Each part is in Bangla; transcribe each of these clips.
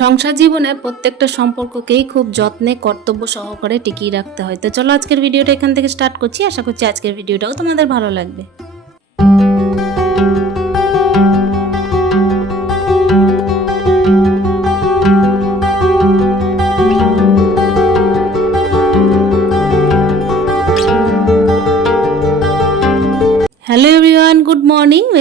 সংসার জীবনে প্রত্যেকটা সম্পর্ককেই খুব যত্নে, কর্তব্য সহকারে টিকিয়ে রাখতে হয়। তো চলো আজকের ভিডিওটা এখান থেকে স্টার্ট করছি। আশা করছি আজকের ভিডিওটাও তোমাদের ভালো লাগবে।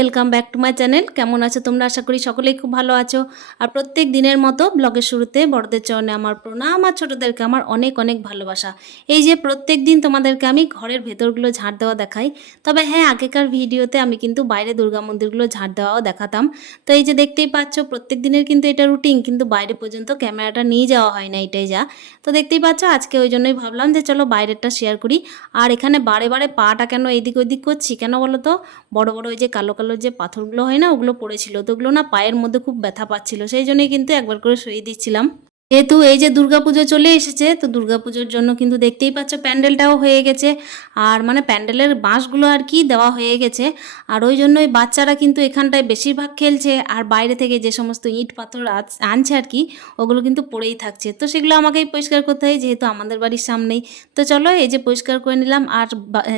Welcome back to my channel কেমন আছো তোমরা? আশা করি সকলেই খুব ভালো আছো। আর প্রত্যেক দিনের মতো ব্লগের শুরুতে বড়দের চরণে আমার প্রণাম আর ছোটোদেরকে আমার অনেক অনেক ভালোবাসা। এই যে প্রত্যেক দিন তোমাদেরকে আমি ঘরের ভেতরগুলো ঝাড় দেওয়া দেখাই। তবে হ্যাঁ আগেকার ভিডিওতে আমি কিন্তু বাইরে দুর্গা মন্দিরগুলো ঝাড় দেওয়াও দেখাতাম। তো এই যে দেখতেই পাচ্ছ, প্রত্যেক দিনের কিন্তু এটা রুটিন কিন্তু বাইরে পর্যন্ত ক্যামেরাটা নিয়ে যাওয়া হয় না এটাই যা। তো দেখতেই পাচ্ছ, আজকে ওই জন্যই ভাবলাম যে চলো বাইরেরটা শেয়ার করি। আর এখানে বারে বারে পাটা কেন এইদিক ওইদিক করছি কেন বলো তো? বড় বড় ওই যে কালো কালো যে পাথরগুলো হয় না, ওগুলো পড়েছিল। তো ওগুলো না পায়ের মধ্যে খুব ব্যথা পাচ্ছিল। সেই জন্যই কিন্তু একবার করে শুয়ে দিচ্ছিলাম। যেহেতু এই যে দুর্গাপুজো চলে এসেছে, তো দুর্গাপুজোর জন্য কিন্তু দেখতেই পাচ্ছ প্যান্ডেলটাও হয়ে গেছে। আর মানে প্যান্ডেলের বাঁশগুলো আর কি দেওয়া হয়ে গেছে। আর ওই জন্যই বাচ্চারা কিন্তু এখানটায় বেশিরভাগ খেলছে। আর বাইরে থেকে যে সমস্ত ইট পাথর আনছে আর কি, ওগুলো কিন্তু পড়েই থাকছে। তো সেগুলো আমাকেই পরিষ্কার করতে হয়, যেহেতু আমাদের বাড়ির সামনেই। তো চলো এই যে পরিষ্কার করে নিলাম। আর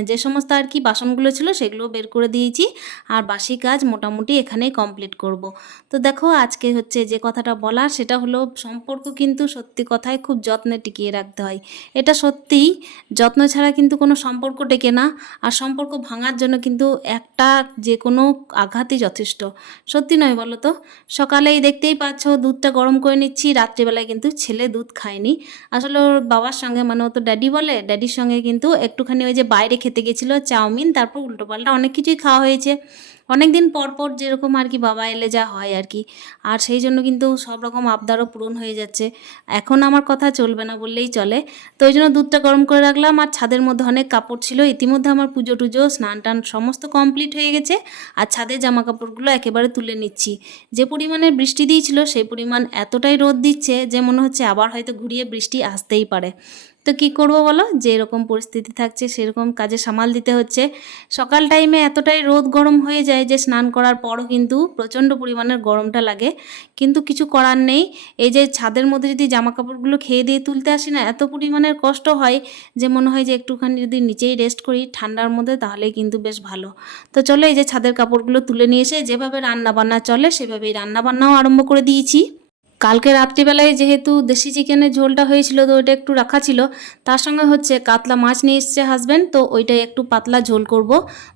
যে সমস্ত আর কি বাসনগুলো ছিল সেগুলো বের করে দিয়েছি। আর বাসি কাজ মোটামুটি এখানেই কমপ্লিট করব। তো দেখো আজকে হচ্ছে যে কথাটা বলার, সেটা হলো সম্পর্ক কিন্তু সত্যি কথায় খুব যত্নে টিকিয়ে রাখতে হয়। এটা সত্যিই যত্ন ছাড়া কিন্তু কোনো সম্পর্ক টেকে না, আর সম্পর্ক ভাঙার জন্য কিন্তু একটা যে কোনো আঘাতই যথেষ্ট। সত্যি নয় বলো তো? সকালেই দেখতেই পাচ্ছ, দুধটা গরম করে নিচ্ছি, রাত্রিবেলায় কিন্তু ছেলে দুধ খায়নি। আসলে ওর বাবার সঙ্গে মানে ও তো ড্যাডি বলে, ড্যাডির সঙ্গে কিন্তু একটুখানি ওই যে বাইরে খেতে গেছিল, চাউমিন, তারপর উল্টোপাল্টা অনেক কিছুই খাওয়া হয়েছে। অনেক দিন পর পর যেরকম আর কি বাবা এলে যা হয় আর কি। আর সেই জন্য কিন্তু সব রকম আবদারও পূরণ হয়ে যাচ্ছে। এখন আমার কথা চলবে না বললেই চলে। তো ওই জন্য দুধটা গরম করে রাখলাম আর ছাদের মধ্যে অনেক কাপড় ছিল। ইতিমধ্যে আমার পুজো টুজো, স্নান টান সমস্ত কমপ্লিট হয়ে গেছে। আর ছাদের জামা কাপড়গুলো একেবারে তুলে নিচ্ছি। যে পরিমাণে বৃষ্টি দিয়েছিল সেই পরিমাণ এতটাই রোদ দিচ্ছে যে মনে হচ্ছে আবার হয়তো ঘুরিয়ে বৃষ্টি আসতেই পারে। তো কি করব বলো? যে এরকম পরিস্থিতি থাকছে, সেরকম কাজে সামাল দিতে হচ্ছে। সকাল টাইমে এতটাই রোদ গরম হয়ে যায় যে, স্নান করার পরও কিন্তু প্রচণ্ড পরিমাণের গরমটা লাগে। কিন্তু কিছু করার নেই। এই যে ছাদের মধ্যে যদি জামা কাপড়গুলো খেয়ে দিয়ে তুলতে আসি না, এত পরিমাণের কষ্ট হয় যে, মনে হয় যে, একটুখানি যদি নিচেই রেস্ট করি ঠান্ডার মধ্যে, তাহলেই কিন্তু বেশ ভালো। তো চলো এই যে ছাদের কাপড়গুলো তুলে নিয়ে এসে, যেভাবে রান্নাবান্না চলে, সেভাবেই রান্নাবান্নাও আরম্ভ করে দিয়েছি। কালকে রাত্রিবেলায় যেহেতু দেশি চিকেনের ঝোলটা হয়েছিল, তো ওইটা একটু রাখা ছিল। তার সঙ্গে হচ্ছে কাতলা মাছ নিয়ে এসছে হাজব্যান্ড তো ওইটাই একটু পাতলা ঝোল করব।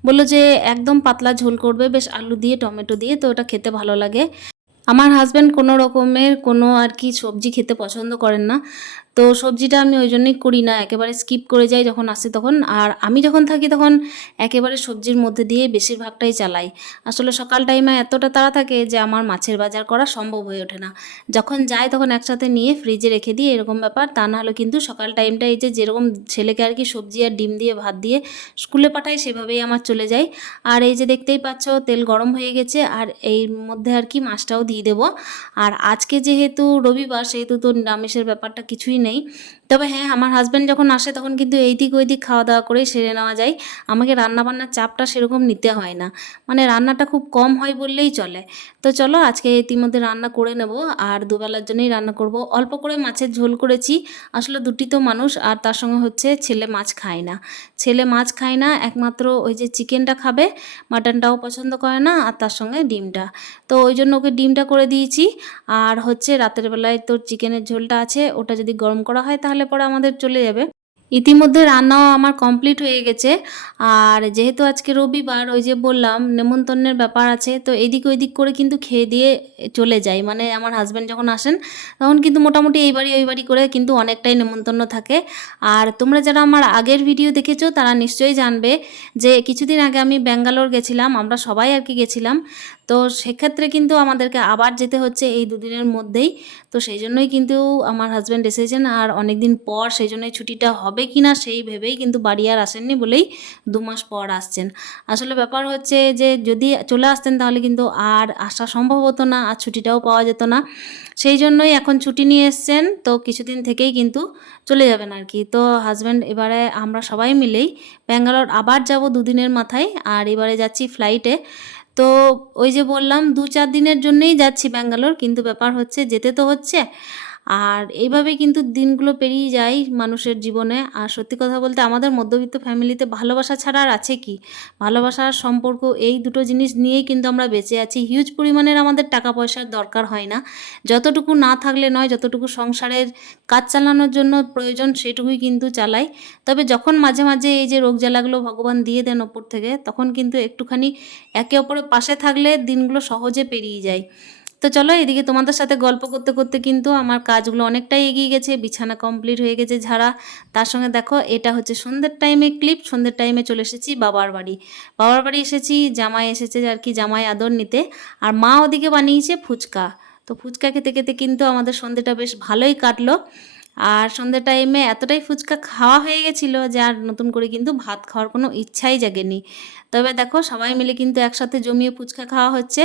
বলল যে একদম পাতলা ঝোল করবে, বেশ আলু দিয়ে, টমেটো দিয়ে, তো ওটা খেতে ভালো লাগে। আমার হাজব্যান্ড কোনো রকমের কোনো আর কি সবজি খেতে পছন্দ করেন না। তো সবজিটা আমি ওই জন্যই করি না, একেবারে স্কিপ করে যাই যখন আসে তখন। আর আমি যখন থাকি তখন একেবারে সবজির মধ্যে দিয়ে বেশিরভাগটাই চালাই। আসলে সকাল টাইমে এতটা তাড়া থাকে যে আমার মাছের বাজার করা সম্ভব হয়ে ওঠে না। যখন যাই তখন একসাথে নিয়ে ফ্রিজে রেখে দিই এরকম ব্যাপার, তা না হলে কিন্তু সকাল টাইমটা এই যে যেরকম ছেলেকে আর কি সবজি আর ডিম দিয়ে ভাত দিয়ে স্কুলে পাঠাই সেভাবেই আমার চলে যায়। আর এই যে দেখতেই পাচ্ছ তেল গরম হয়ে গেছে, আর এই মধ্যে আর কি মাছটাও দিয়ে দেবো। আর আজকে যেহেতু রবিবার, সেহেতু তো নিরামিষের ব্যাপারটা কিছুই নেই। nem তবে হ্যাঁ আমার হাজব্যান্ড যখন আসে তখন কিন্তু এই দিক ওই দিক খাওয়া দাওয়া করেই সেরে নেওয়া যায়। আমাকে রান্নাবান্নার চাপটা সেরকম নিতে হয় না। মানে রান্নাটা খুব কম হয় বললেই চলে। তো চলো আজকে ইতিমধ্যে রান্না করে নেব আর দুবেলার জন্যই রান্না করব। অল্প করে মাছের ঝোল করেছি। আসলে দুটি তো মানুষ আর তার সঙ্গে হচ্ছে ছেলে মাছ খায় না। ছেলে মাছ খায় না, একমাত্র ওই যে চিকেনটা খাবে, মাটনটাও পছন্দ করে না আর তার সঙ্গে ডিমটা। তো ওই জন্য ওকে ডিমটা করে দিয়েছি। আর হচ্ছে রাতের বেলায় তোর চিকেনের ঝোলটা আছে, ওটা যদি গরম করা হয় তাহলে পরে আমাদের চলে যাবে। ইতিমধ্যে রান্নাও আমার কমপ্লিট হয়ে গেছে। আর যেহেতু আজকে রবিবার, ওই যে বললাম, নেমন্তন্নের ব্যাপার আছে, তো এদিক ওইদিক করে কিন্তু খেয়ে দিয়ে চলে যাই। মানে আমার হাজব্যান্ড যখন আসেন, তখন কিন্তু মোটামুটি এই বাড়ি ওই বাড়ি করে কিন্তু অনেকটাই নেমন্তন্ন থাকে। আর তোমরা যারা আমার আগের ভিডিও দেখেছ, তারা নিশ্চয়ই জানবে যে কিছুদিন আগে আমি ব্যাঙ্গালোর গেছিলাম, আমরা সবাই আর কি গেছিলাম। তো সেক্ষেত্রে কিন্তু আমাদেরকে আবার যেতে হচ্ছে এই দুদিনের মধ্যেই। তো সেই জন্যই কিন্তু আমার হাজব্যান্ড এসেছেন আর অনেক দিন পর সেই জন্যই ছুটিটা হবে কি না সেই ভেবেই কিন্তু বাড়ি আর আসেননি বলেই দু মাস পর আসছেন। আসলে ব্যাপার হচ্ছে যে যদি চলে আসতেন তাহলে কিন্তু আর আসা সম্ভব হতো না, আর ছুটিটাও পাওয়া যেত না। সেই জন্যই এখন ছুটি নিয়ে এসছেন, তো কিছুদিন থেকেই কিন্তু চলে যাবেন আর কি। তো হাজব্যান্ড এবারে আমরা সবাই মিলেই ব্যাঙ্গালোর আবার যাব দুদিনের মাথায়, আর এবারে যাচ্ছি ফ্লাইটে তো ওই যে বললাম দু চার দিনের জন্যই যাচ্ছি ব্যাঙ্গালোর, কিন্তু ব্যাপার হচ্ছে যেতে তো হচ্ছে। আর এইভাবে কিন্তু দিনগুলো পেরিয়ে যায় মানুষের জীবনে। আর সত্যি কথা বলতে আমাদের মধ্যবিত্ত ফ্যামিলিতে ভালোবাসা ছাড়া আর আছে কি? ভালোবাসার সম্পর্ক এই দুটো জিনিস নিয়েই কিন্তু আমরা বেঁচে আছি। হিউজ পরিমাণের আমাদের টাকা পয়সার দরকার হয় না। যতটুকু না থাকলে নয়, যতটুকু সংসারের কাজ চালানোর জন্য প্রয়োজন সেটুকুই কিন্তু চালাই। তবে যখন মাঝে মাঝে এই যে রোগ জ্বালাগুলো ভগবান দিয়ে দেন ওপর থেকে, তখন কিন্তু একটুখানি একে অপরের পাশে থাকলে দিনগুলো সহজে পেরিয়ে যায়। তো চলো এদিকে তোমাদের সাথে গল্প করতে করতে কিন্তু আমার কাজগুলো অনেকটাই এগিয়ে গেছে, বিছানা কমপ্লিট হয়ে গেছে ঝাড়া। তার সঙ্গে দেখো, এটা হচ্ছে সন্ধ্যের টাইমে ক্লিপ সন্ধ্যের টাইমে চলে এসেছি বাবার বাড়ি। বাবার বাড়ি এসেছি, জামাই এসেছে আর কি, জামাই আদর নিতে। আর মা ওদিকে বানিয়েছে ফুচকা। তো ফুচকা খেতে খেতে কিন্তু আমাদের সন্ধ্যেটা বেশ ভালোই কাটলো। আর সন্ধ্যে টাইমে এতটাই ফুচকা খাওয়া হয়ে গেছিল যে আর নতুন করে কিন্তু ভাত খাওয়ার কোনো ইচ্ছাই জাগেনি। তবে দেখো, সবাই মিলে কিন্তু একসাথে জমিয়ে ফুচকা খাওয়া হচ্ছে।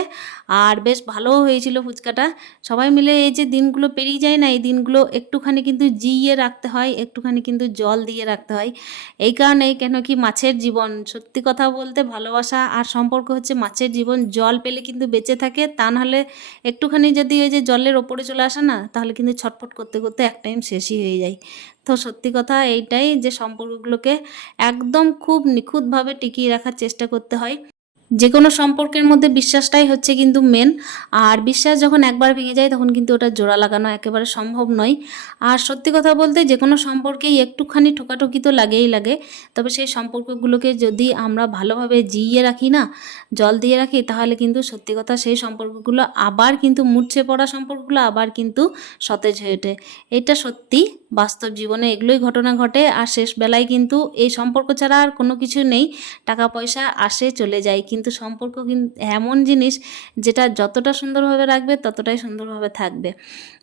আর বেশ ভালোও হয়েছিল ফুচকাটা। সবাই মিলে এই যে দিনগুলো পেরিয়ে যায় না, এই দিনগুলো একটুখানি কিন্তু জিইয়ে রাখতে হয়, একটুখানি কিন্তু জল দিয়ে রাখতে হয়। এই কারণেই কেন কি মাছের জীবন, সত্যি কথা বলতে ভালোবাসা আর সম্পর্ক হচ্ছে মাছের জীবন। জল পেলে কিন্তু বেঁচে থাকে, তা নাহলে একটুখানি যদি ওই যে জলের ওপরে চলে আসে না, তাহলে কিন্তু ছটফট করতে করতে এক টাইম শেষই হয়ে যায় তো সত্যি কথা এইটাই যে সম্পর্কগুলোকে একদম খুব নিখুঁতভাবে টিকিয়ে রাখার চেষ্টা করতে হয়। যে কোনো সম্পর্কের মধ্যে বিশ্বাসটাই হচ্ছে কিন্তু মেন আর বিশ্বাস যখন একবার ভেঙে যায়, তখন কিন্তু ওটা জোড়া লাগানো একেবারে সম্ভব নয়। আর সত্যি কথা বলতে যে কোনো সম্পর্কেই একটুখানি ঠোকাঠুকি তো লাগেই লাগে। তবে সেই সম্পর্কগুলোকে যদি আমরা ভালোভাবে জিইয়ে রাখি না, জল দিয়ে রাখি, তাহলে কিন্তু সত্যি কথা সেই সম্পর্কগুলো আবার কিন্তু মুছে পড়া সম্পর্কগুলো আবার কিন্তু সতেজ হয়ে ওঠে। এটা সত্যি, বাস্তব জীবনে এগুলোই ঘটনা ঘটে। আর শেষ বেলায় কিন্তু এই সম্পর্ক ছাড়া আর কোনো কিছু নেই। টাকা পয়সা আসে, চলে যায়। কিন্তু সম্পর্ক কিন্তু এমন জিনিস যেটা যতটা সুন্দরভাবে রাখবে ততটাই সুন্দরভাবে থাকবে।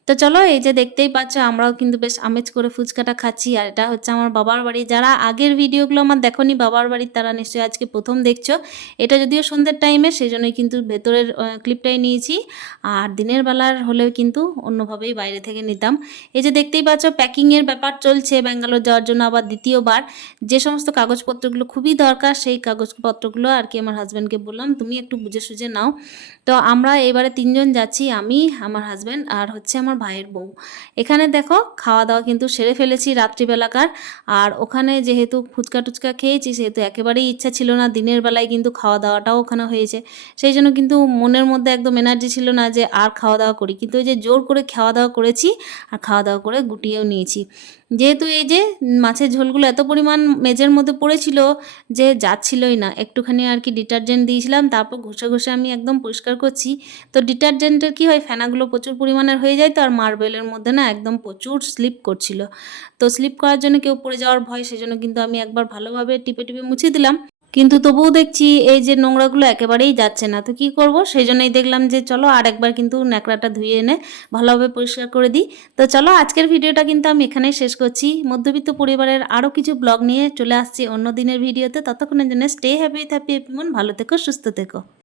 তো চলো এই যে দেখতেই পাচ্ছ আমরাও কিন্তু বেশ আমেজ করে ফুচকাটা খাচ্ছি আর এটা হচ্ছে আমার বাবার বাড়ি। যারা আগের ভিডিওগুলো আমার দেখোনি বাবার বাড়ির তারা নিশ্চয়ই আজকে প্রথম দেখছ। এটা যদিও সন্ধ্যের টাইমে সেই জন্যই কিন্তু ভেতরের ক্লিপটাই নিয়েছি। আর দিনের বেলার হলেও কিন্তু অন্যভাবেই বাইরে থেকে নিতাম। এই যে দেখতেই পাচ্ছ প্যাকিংয়ের ব্যাপার চলছে, ব্যাঙ্গালোর যাওয়ার জন্য আবার দ্বিতীয়বার। যে সমস্ত কাগজপত্রগুলো খুবই দরকার, সেই কাগজপত্রগুলো আর কি আমার হাজব্যান্ডকে বললাম, তুমি একটু বুঝে সুঝে নাও। তো আমরা এবারে তিনজন যাচ্ছি, আমি, আমার হাজব্যান্ড আর হচ্ছে আমার ভাইয়ের বউ। এখানে দেখো খাওয়া দাওয়া কিন্তু সেরে ফেলেছি রাত্রিবেলাকার। আর ওখানে যেহেতু ফুচকা টুচকা খেয়েছি, সেহেতু একেবারেই ইচ্ছা ছিল না, দিনের বেলায় কিন্তু খাওয়া দাওয়াটাও ওখানে হয়েছে। সেই জন্য কিন্তু মনের মধ্যে একদম এনার্জি ছিল না যে আর খাওয়া দাওয়া করি। কিন্তু ওই যে জোর করে খাওয়া দাওয়া করেছি, আর খাওয়া দাওয়া করে গুটিয়েও নিয়েছি। যেহেতু এই যে মাছের ঝোলগুলো এত পরিমাণ মেজের মধ্যে পড়েছিল যে যাচ্ছিলই না। একটুখানি আর কি ডিটারজেন্ট দিয়েছিলাম, তারপর ঘষে ঘষে আমি একদম পরিষ্কার করছি। তো ডিটারজেন্টের কি হয়, ফেনাগুলো প্রচুর পরিমাণের হয়ে যায় তো, আর মার্বেলের মধ্যে না একদম প্রচুর স্লিপ করছিল। তো স্লিপ করার জন্য কেউ পড়ে যাওয়ার ভয়, সেজন্য কিন্তু আমি একবার ভালোভাবে টিপে টিপে মুছে দিলাম। কিন্তু তবুও দেখছি এই যে নোংরাগুলো একেবারেই যাচ্ছে না। তো কি করব? সেই জন্যই দেখলাম যে চলো আর একবার কিন্তু ন্যাকড়াটা ধুয়ে এনে ভালোভাবে পরিষ্কার করে দিই। তো চলো আজকের ভিডিওটা কিন্তু আমি এখানেই শেষ করছি। মধ্যবিত্ত পরিবারের আরও কিছু ব্লগ নিয়ে চলে আসছি অন্য দিনের ভিডিওতে। ততক্ষণের জন্য স্টে হ্যাপি হ্যাপি মন ভালো থেকো, সুস্থ থেকো।